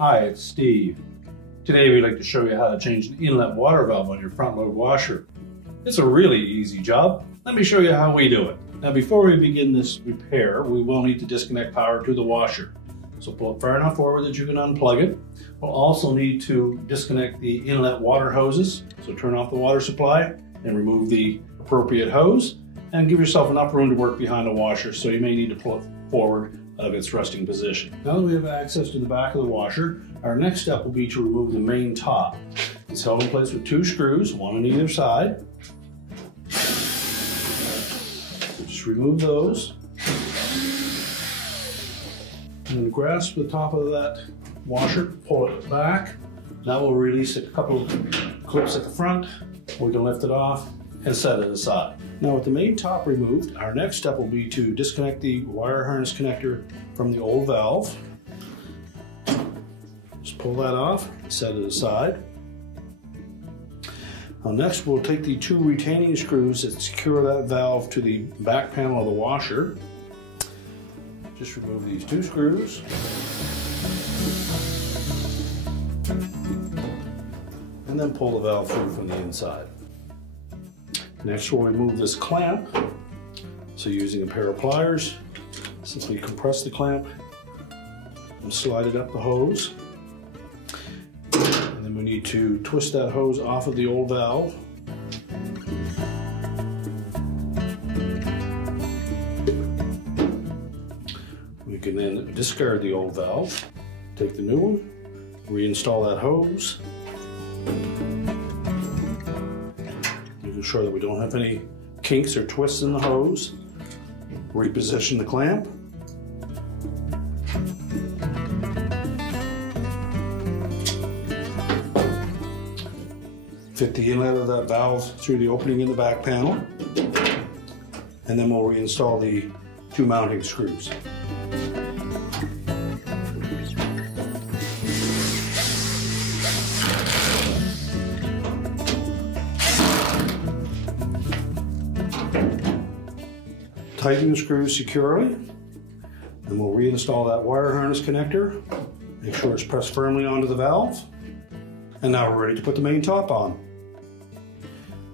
Hi, it's Steve. Today we'd like to show you how to change an inlet water valve on your front load washer. It's a really easy job. Let me show you how we do it. Now before we begin this repair, we will need to disconnect power to the washer. So pull it far enough forward that you can unplug it. We'll also need to disconnect the inlet water hoses. So turn off the water supply and remove the appropriate hose and give yourself enough room to work behind the washer, so you may need to pull it forward out of its resting position. Now that we have access to the back of the washer, our next step will be to remove the main top. It's held in place with two screws, one on either side. Just remove those. And then grasp the top of that washer, pull it back. That will release a couple of clips at the front. We can lift it off and set it aside. Now with the main top removed, our next step will be to disconnect the wire harness connector from the old valve. Just pull that off, set it aside. Now next we'll take the two retaining screws that secure that valve to the back panel of the washer. Just remove these two screws. And then pull the valve through from the inside. Next we'll remove this clamp. So using a pair of pliers, simply compress the clamp and slide it up the hose. And then we need to twist that hose off of the old valve. We can then discard the old valve, take the new one, reinstall that hose. Ensure that we don't have any kinks or twists in the hose. Reposition the clamp. Fit the inlet of that valve through the opening in the back panel. And then we'll reinstall the two mounting screws. Tighten the screws securely, and we'll reinstall that wire harness connector. Make sure it's pressed firmly onto the valve. And now we're ready to put the main top on.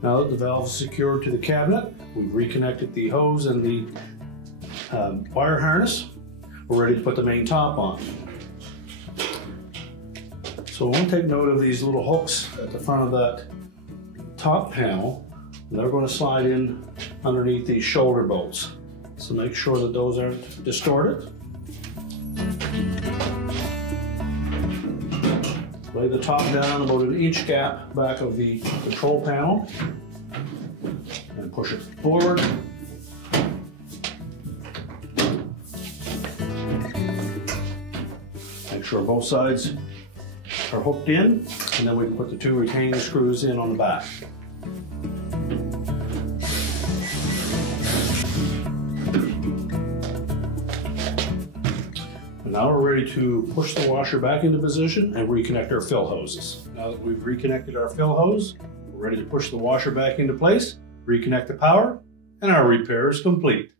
Now that the valve is secured to the cabinet, we've reconnected the hose and the wire harness. We're ready to put the main top on. So we'll take note of these little hooks at the front of that top panel. They're going to slide in underneath these shoulder bolts. So make sure that those aren't distorted. Lay the top down about an inch gap back of the control panel and push it forward. Make sure both sides are hooked in, and then we can put the two retaining screws in on the back. Now we're ready to push the washer back into position and reconnect our fill hoses. Now that we've reconnected our fill hose, we're ready to push the washer back into place, reconnect the power, and our repair is complete.